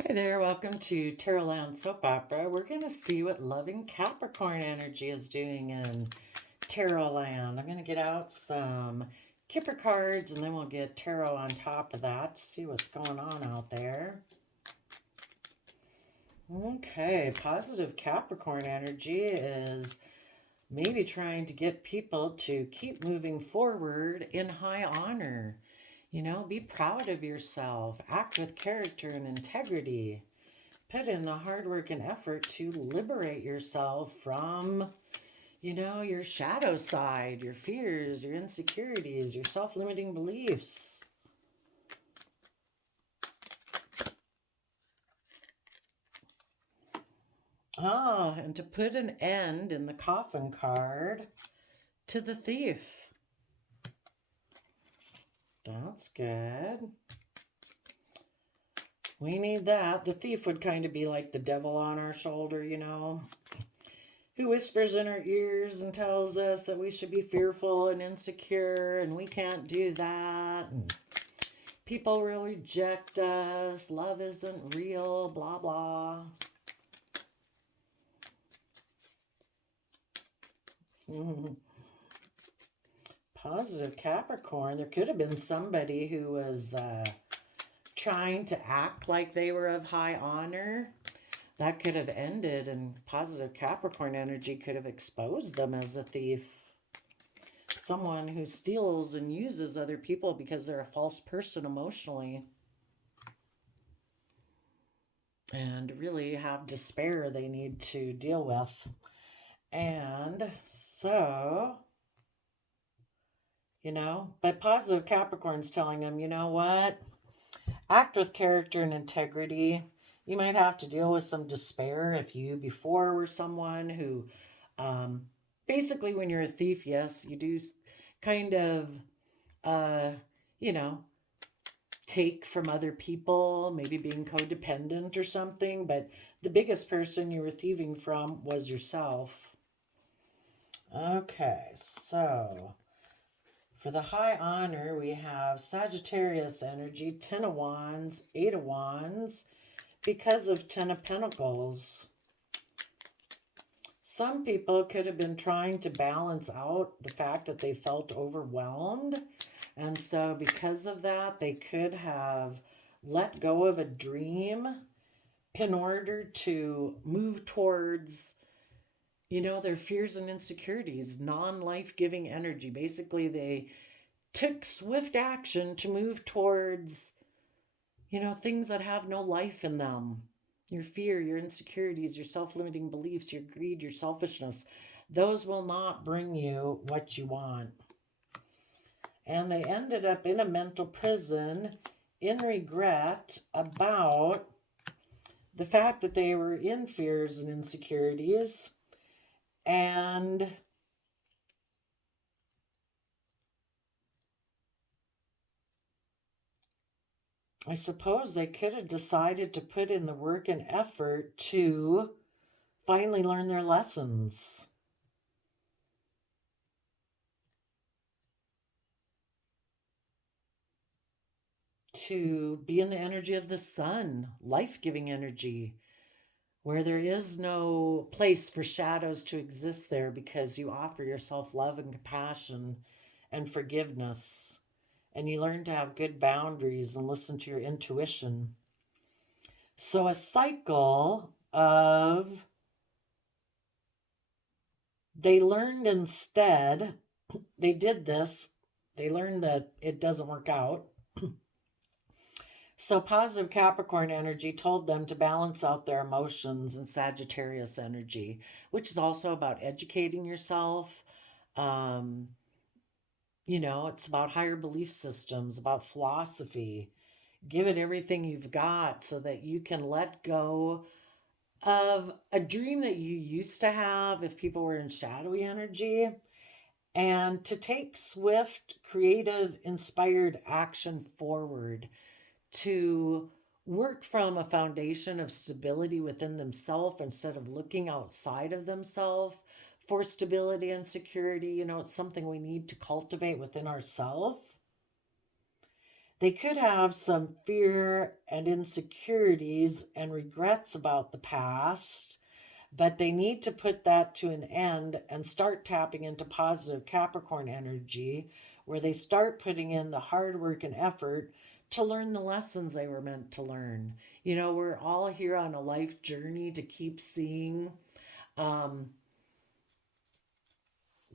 Hi there, welcome to Tarot Land Soap Opera. We're going to see what loving Capricorn energy is doing in Tarot Land. I'm going to get out some Kipper cards and then we'll get tarot on top of that to see what's going on out there. Okay, positive Capricorn energy is maybe trying to get people to keep moving forward in high honor. Be proud of yourself, act with character and integrity. Put in the hard work and effort to liberate yourself from, your shadow side, your fears, your insecurities, your self limiting beliefs. And to put an end in the coffin card to the thief. That's good. We need that. The thief would kind of be like the devil on our shoulder, who whispers in our ears and tells us that we should be fearful and insecure and we can't do that. And people will reject us. Love isn't real, blah, blah. Positive Capricorn. There could have been somebody who was trying to act like they were of high honor. That could have ended, and positive Capricorn energy could have exposed them as a thief. Someone who steals and uses other people because they're a false person emotionally. And really have despair they need to deal with. And so, but positive Capricorn's telling them, you know what? Act with character and integrity. You might have to deal with some despair if you before were someone who, basically, when you're a thief, yes, you do kind of, uh, you know, take from other people, maybe being codependent or something, but the biggest person you were thieving from was yourself. Okay, so for the high honor, we have Sagittarius energy, 10 of Wands, 8 of Wands, because of 10 of Pentacles. Some people could have been trying to balance out the fact that they felt overwhelmed. And so because of that, they could have let go of a dream in order to move towards, their fears and insecurities, non-life giving energy. Basically, they took swift action to move towards, things that have no life in them. Your fear, your insecurities, your self limiting beliefs, your greed, your selfishness, those will not bring you what you want. And they ended up in a mental prison in regret about the fact that they were in fears and insecurities. And I suppose they could have decided to put in the work and effort to finally learn their lessons. To be in the energy of the sun, life giving energy, where there is no place for shadows to exist there because you offer yourself love and compassion and forgiveness. And you learn to have good boundaries and listen to your intuition. So, a cycle of they learned instead, they did this, they learned that it doesn't work out. So, positive Capricorn energy told them to balance out their emotions, and Sagittarius energy, which is also about educating yourself. Um, it's about higher belief systems, about philosophy. Give it everything you've got so that you can let go of a dream that you used to have if people were in shadowy energy, and to take swift, creative, inspired action forward to work from a foundation of stability within themselves instead of looking outside of themselves for stability and security. It's something we need to cultivate within ourselves. They could have some fear and insecurities and regrets about the past, but they need to put that to an end and start tapping into positive Capricorn energy, where they start putting in the hard work and effort to learn the lessons they were meant to learn. We're all here on a life journey to um,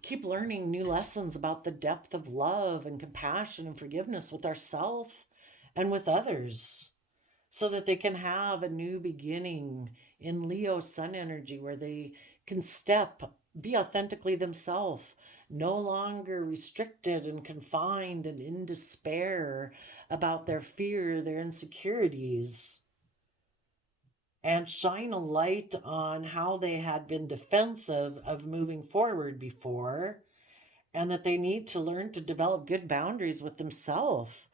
keep learning new lessons about the depth of love and compassion and forgiveness with ourselves and with others, so that they can have a new beginning in Leo sun energy, where they can be authentically themselves, no longer restricted and confined and in despair about their fear, their insecurities, and shine a light on how they had been defensive of moving forward before, and that they need to learn to develop good boundaries with themselves.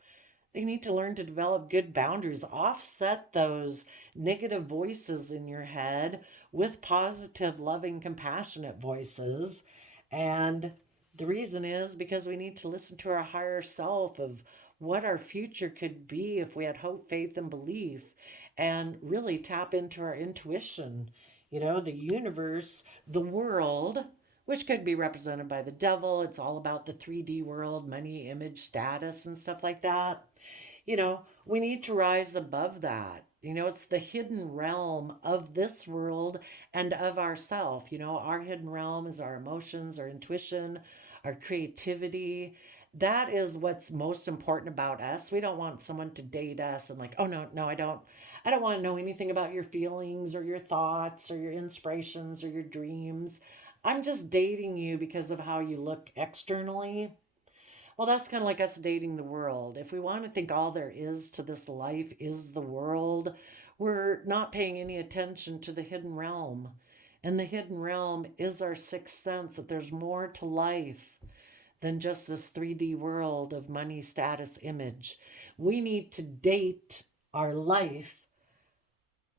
They need to learn to develop good boundaries, offset those negative voices in your head with positive, loving, compassionate voices. And the reason is because we need to listen to our higher self of what our future could be if we had hope, faith, and belief, and really tap into our intuition. The universe, the world, which could be represented by the devil. It's all about the 3D world, money, image, status, and stuff like that. We need to rise above that. It's the hidden realm of this world and of ourself. Our hidden realm is our emotions, our intuition, our creativity. That is what's most important about us. We don't want someone to date us and like, oh no, no, I don't. I don't want to know anything about your feelings or your thoughts or your inspirations or your dreams. I'm just dating you because of how you look externally. Well, that's kind of like us dating the world. If we want to think all there is to this life is the world, we're not paying any attention to the hidden realm. And the hidden realm is our sixth sense, that there's more to life than just this 3D world of money, status, image. We need to date our life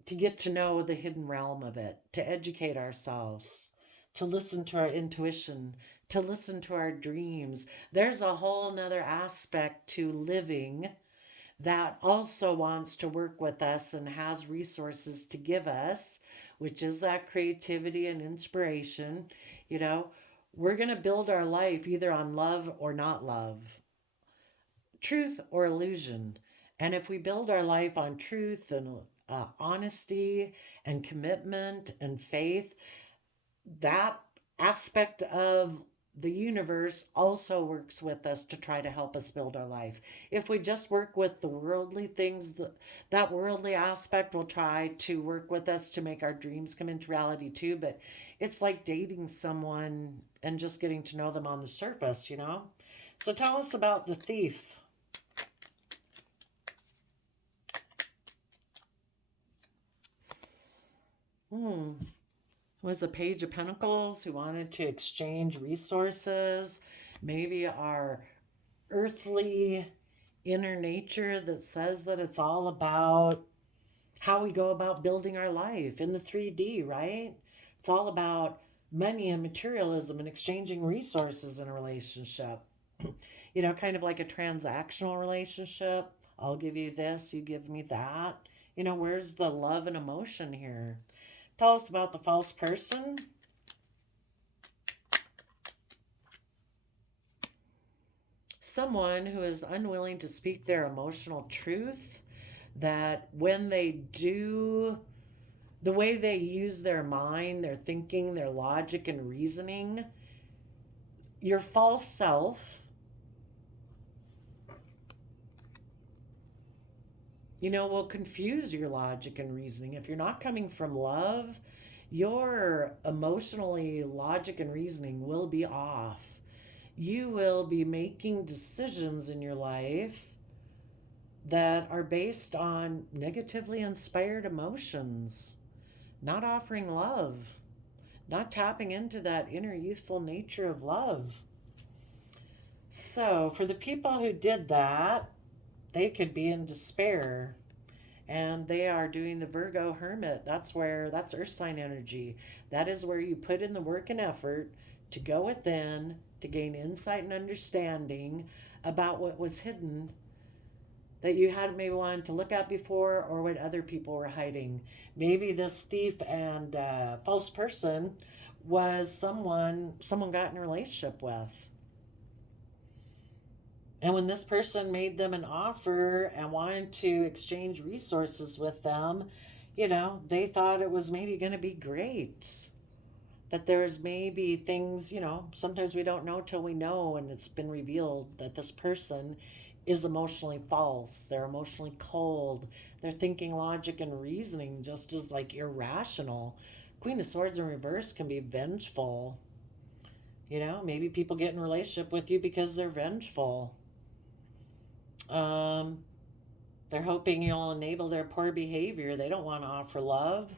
to get to know the hidden realm of it, to educate ourselves, to listen to our intuition, to listen to our dreams. There's a whole nother aspect to living that also wants to work with us and has resources to give us, which is that creativity and inspiration. We're going to build our life either on love or not love, truth or illusion. And if we build our life on truth and honesty and commitment and faith, that aspect of the universe also works with us to try to help us build our life. If we just work with the worldly things, that worldly aspect will try to work with us to make our dreams come into reality too. But it's like dating someone and just getting to know them on the surface. So tell us about the thief. Was a Page of Pentacles who wanted to exchange resources, maybe our earthly inner nature that says that it's all about how we go about building our life in the 3D, right? It's all about money and materialism and exchanging resources in a relationship. Kind of like a transactional relationship. I'll give you this, you give me that. Where's the love and emotion here? Tell us about the false person. Someone who is unwilling to speak their emotional truth, that when they do, the way they use their mind, their thinking, their logic and reasoning, your false self, will confuse your logic and reasoning. If you're not coming from love, your emotionally logic and reasoning will be off. You will be making decisions in your life that are based on negatively inspired emotions, not offering love, not tapping into that inner youthful nature of love. So, for the people who did that, they could be in despair. And they are doing the Virgo Hermit. That's Earth sign energy. That is where you put in the work and effort to go within, to gain insight and understanding about what was hidden that you hadn't maybe wanted to look at before, or what other people were hiding. Maybe this thief and false person was someone got in a relationship with. And when this person made them an offer and wanted to exchange resources with them, they thought it was maybe going to be great. But there's maybe things, sometimes we don't know till we know, and it's been revealed that this person is emotionally false. They're emotionally cold. They're thinking logic and reasoning just as like irrational. Queen of Swords in reverse can be vengeful. Maybe people get in a relationship with you because they're vengeful. They're hoping you'll enable their poor behavior. They don't want to offer love.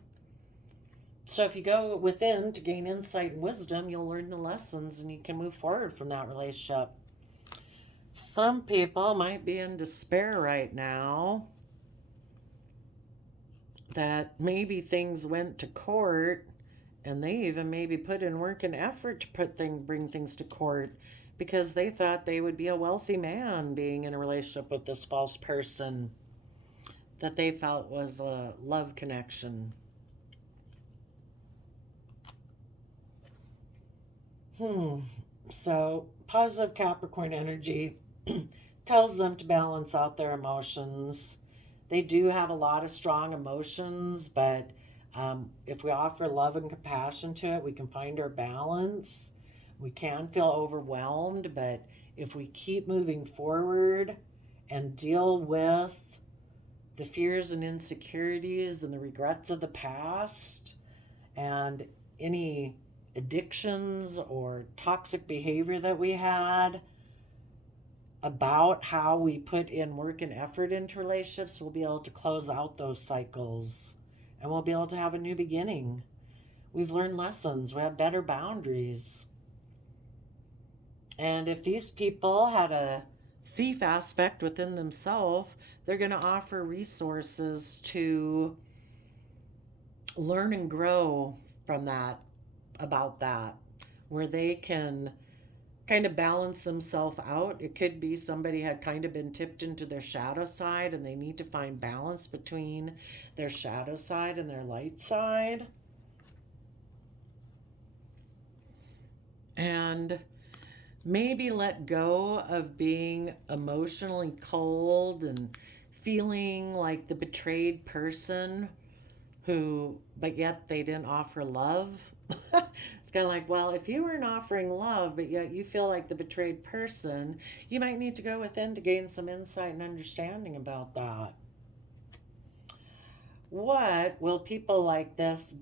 So if you go within to gain insight and wisdom, you'll learn the lessons and you can move forward from that relationship. Some people might be in despair right now that maybe things went to court, and they even maybe put in work and effort to bring things to court because they thought they would be a wealthy man being in a relationship with this false person that they felt was a love connection. So positive Capricorn energy tells them to balance out their emotions. They do have a lot of strong emotions, but if we offer love and compassion to it, we can find our balance. We can feel overwhelmed, but if we keep moving forward and deal with the fears and insecurities and the regrets of the past and any addictions or toxic behavior that we had, about how we put in work and effort into relationships, we'll be able to close out those cycles and we'll be able to have a new beginning. We've learned lessons. We have better boundaries. And if these people had a thief aspect within themselves, they're going to offer resources to learn and grow from that, about that, where they can kind of balance themselves out. It could be somebody had kind of been tipped into their shadow side and they need to find balance between their shadow side and their light side. And maybe let go of being emotionally cold and feeling like the betrayed person but yet they didn't offer love. It's kind of like, well, if you weren't offering love, but yet you feel like the betrayed person, you might need to go within to gain some insight and understanding about that. What will people like this,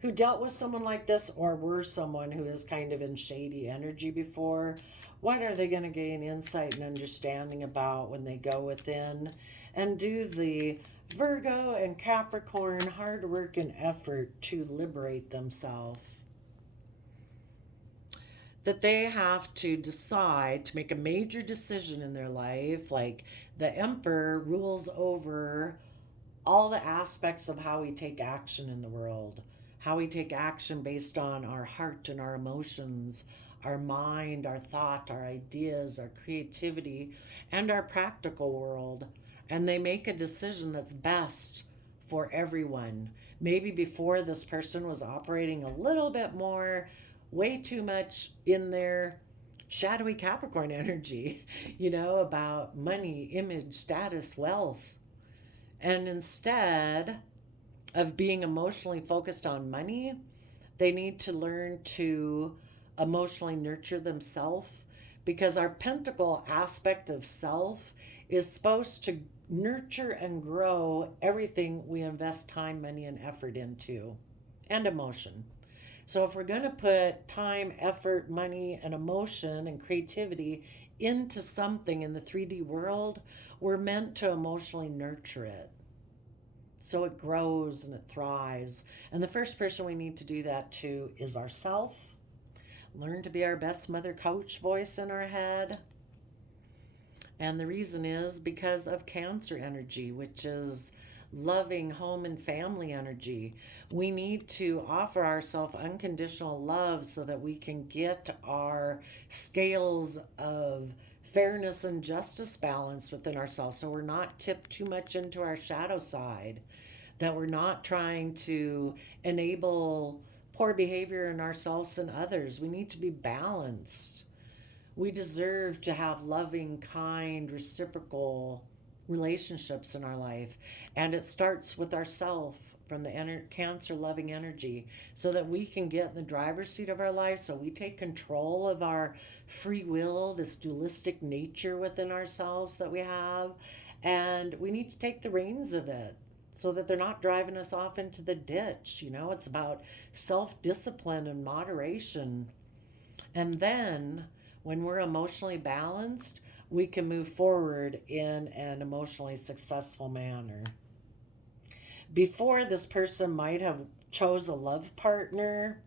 who dealt with someone like this or were someone who is kind of in shady energy before, what are they going to gain insight and understanding about when they go within and do the Virgo and Capricorn hard work and effort to liberate themselves? That they have to decide to make a major decision in their life, like the Emperor rules over all the aspects of how we take action in the world, how we take action based on our heart and our emotions, our mind, our thought, our ideas, our creativity, and our practical world. And they make a decision that's best for everyone. Maybe before, this person was operating a little bit more, way too much in their shadowy Capricorn energy, about money, image, status, wealth. And instead of being emotionally focused on money, they need to learn to emotionally nurture themselves, because our pentacle aspect of self is supposed to nurture and grow everything we invest time, money, and effort into, and emotion. So if we're going to put time, effort, money, and emotion and creativity into something in the 3D world, we're meant to emotionally nurture it so it grows and it thrives. And the first person we need to do that to is ourself. Learn to be our best mother coach voice in our head. And the reason is because of Cancer energy, which is loving home and family energy. We need to offer ourselves unconditional love so that we can get our scales of fairness and justice balance within ourselves, so we're not tipped too much into our shadow side, that we're not trying to enable poor behavior in ourselves and others. We need to be balanced. We deserve to have loving, kind, reciprocal relationships in our life. And it starts with ourself from the Cancer loving energy, so that we can get in the driver's seat of our life, so we take control of our free will, this dualistic nature within ourselves that we have. And we need to take the reins of it so that they're not driving us off into the ditch. It's about self discipline and moderation. And then when we're emotionally balanced, we can move forward in an emotionally successful manner. Before, this person might have chose a love partner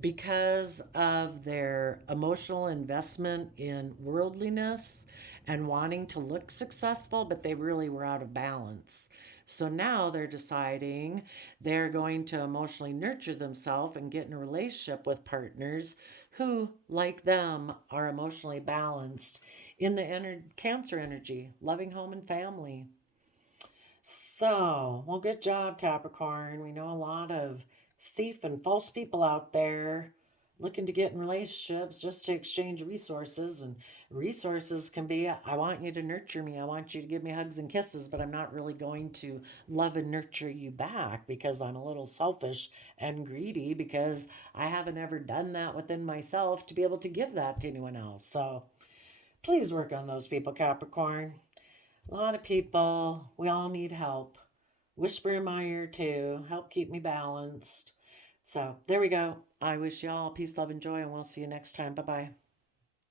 because of their emotional investment in worldliness and wanting to look successful, but they really were out of balance. So now they're deciding they're going to emotionally nurture themselves and get in a relationship with partners who, like them, are emotionally balanced in the Cancer energy, loving home and family. So, well, good job, Capricorn. We know a lot of thief and false people out there looking to get in relationships just to exchange resources. And resources can be, I want you to nurture me. I want you to give me hugs and kisses, but I'm not really going to love and nurture you back because I'm a little selfish and greedy, because I haven't ever done that within myself to be able to give that to anyone else. So please work on those people, Capricorn. A lot of people, we all need help. Whisper in my ear too. Help keep me balanced. So there we go. I wish you all peace, love, and joy, and we'll see you next time. Bye bye.